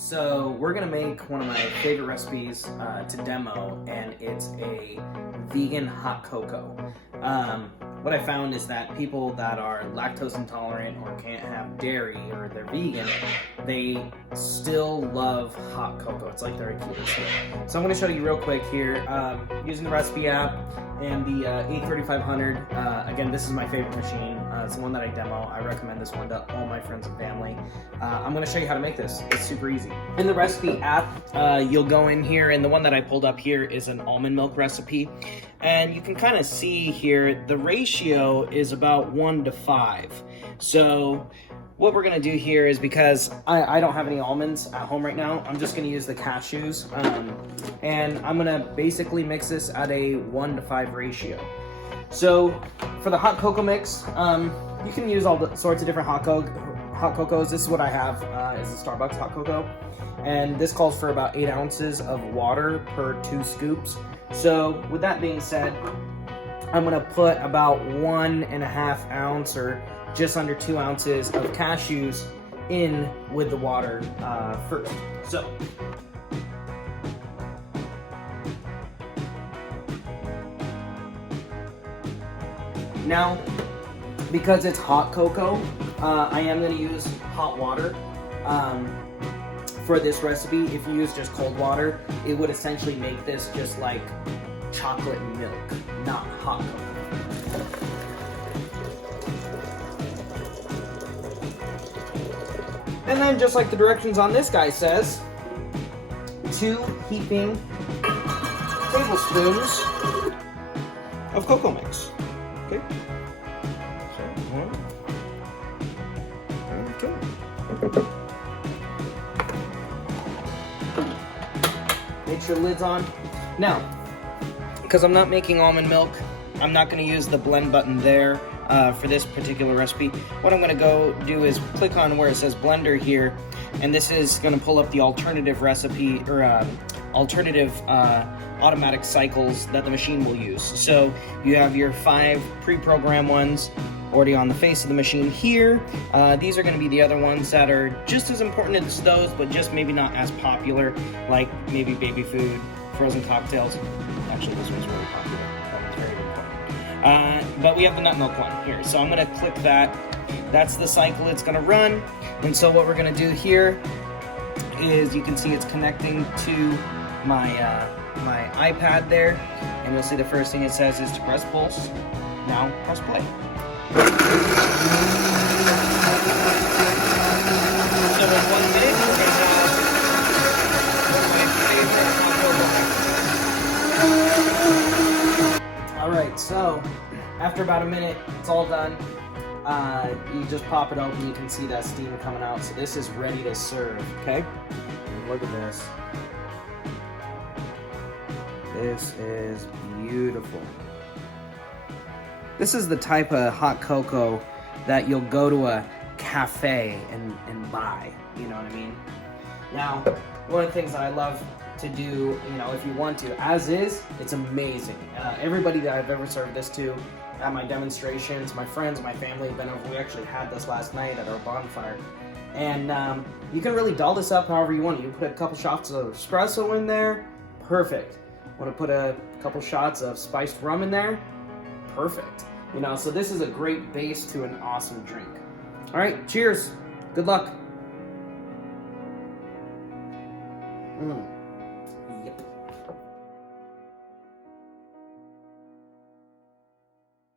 So we're gonna make one of my favorite recipes to demo, and it's a vegan hot cocoa. What I found is that people that are lactose intolerant or can't have dairy or they're vegan, they still love hot cocoa. It's like their Achilles heel. So I'm gonna show you real quick here using the recipe app and the A3500. Again, this is my favorite machine. It's the one that I demo. I recommend this one to all my friends and family. I'm gonna show you how to make this. It's super easy. In the recipe app, you'll go in here, and the one that I pulled up here is an almond milk recipe. And you can kind of see here, the ratio is about 1 to 5. So what we're gonna do here is, because I don't have any almonds at home right now, I'm just gonna use the cashews. And I'm gonna basically mix this at a 1 to 5 ratio. So for the hot cocoa mix, you can use all the sorts of different hot cocos. This is what I have, is the Starbucks hot cocoa. And this calls for about 8 ounces of water per 2 scoops. So with that being said, I'm gonna put about 1.5 ounce or just under 2 ounces of cashews in with the water first. So now, because it's hot cocoa, I am going to use hot water for this recipe. If you use just cold water, it would essentially make this just like chocolate milk, not hot cocoa. And then, just like the directions on this guy says, 2 heaping tablespoons of cocoa mix. Okay. Make sure the lid's on. Now, because I'm not making almond milk, I'm not going to use the blend button there for this particular recipe. What I'm going to go do is click on where it says blender here, and this is going to pull up the alternative recipe or alternative automatic cycles that the machine will use. So you have your 5 pre-programmed ones already on the face of the machine here. These are going to be the other ones that are just as important as those, but just maybe not as popular, like maybe baby food, frozen cocktails. Actually, this one's really popular. That one's very important. But we have the nut milk one here. So I'm going to click that. That's the cycle it's going to run. And so what we're going to do here is, you can see it's connecting to my iPad there, and you'll see the first thing it says is to press pulse. Now press play. So in 1 minute, we're going to have my favorite. Alright, so after about a minute, it's all done. You just pop it open, you can see that steam coming out. So this is ready to serve, okay? And look at this. This is beautiful. This is the type of hot cocoa that you'll go to a cafe and buy, you know what I mean? Now, one of the things that I love to do, you know, if you want to, as is, it's amazing. Everybody that I've ever served this to at my demonstrations, my friends, my family have been over. We actually had this last night at our bonfire. And you can really doll this up however you want. You put a couple shots of espresso in there, perfect. Want to put a couple shots of spiced rum in there, perfect. You know, so this is a great base to an awesome drink. All right, cheers. Good luck. Yep.